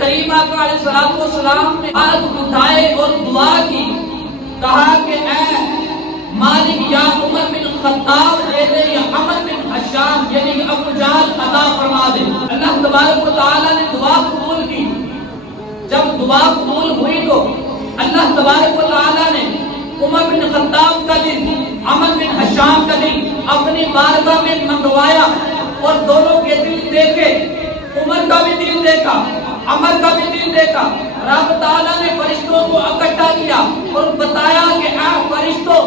کریم آقا علیہ الصلوۃ والسلام نے ہاتھ اٹھائے اور دعا کی، کہا کہ اے مالک یا عمر بن خطاب دے دے یا عمر بن حشام یعنی کہ ابو جہل عطا فرما دے۔ اللہ تبارک و تعالیٰ نے دعا قبول کی۔ جب دعا قبول ہوئی تو اللہ تبارک و تعالیٰ نے عمر بن خطاب کا دل، عمر بن حشام کا دل اپنی بارگاہ میں منگوایا اور دونوں کے دل دیکھے۔ عمر کا بھی دل دیکھا، عمر کا بھی دل دیکھا۔ رب تعالیٰ نے فرشتوں کو اکٹھا کیا اور بتایا کہ اے فرشتوں،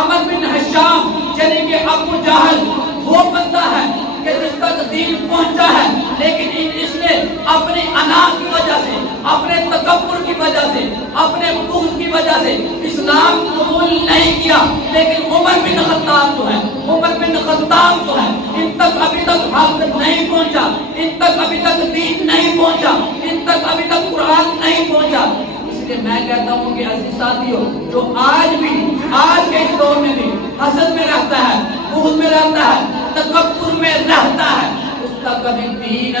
عمر بن حشام یعنی کہ ابو جہل وہ بندہ ہے کہ جس تک دین پہنچا ہے، لیکن اس نے اپنی انا کی وجہ سے، اپنے تکبر کی وجہ سے، اپنے بغض کی وجہ سے اسلام قبول نہیں کیا۔ لیکن عمر بن خطاب جو ہے، عمر بن خطاب جو ہے، ان تک ابھی تک حق نہیں پہنچا، ان تک ابھی تک دین نہیں پہنچا، ان تک ابھی تک قرآن نہیں پہنچا۔ اس لیے میں کہتا ہوں کہ عزیز ساتھیوں، جو آج بھی آج کے اس دور میں بھی حسد میں رہتا ہے، بغض میں رہتا ہے، تکبر میں رہتا ہے، اس تک کبھی دین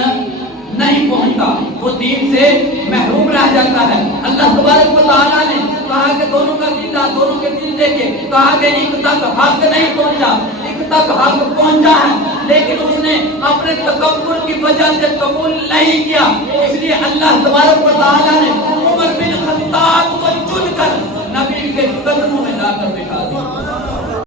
نہیں پہنچتا، وہ دین سے محروم رہ جاتا ہے۔ اللہ تبارک و تعالیٰ نے کہا کہ دونوں کا دل، دونوں کے دل دیکھے، کہا کہ ایک تک حق نہیں پہنچا، ایک تک حق پہنچا ہے، لیکن اس نے اپنے تکبر کی وجہ سے قبول نہیں کیا۔ اس لیے اللہ تبارک و تعالیٰ نے عمر بن خطاب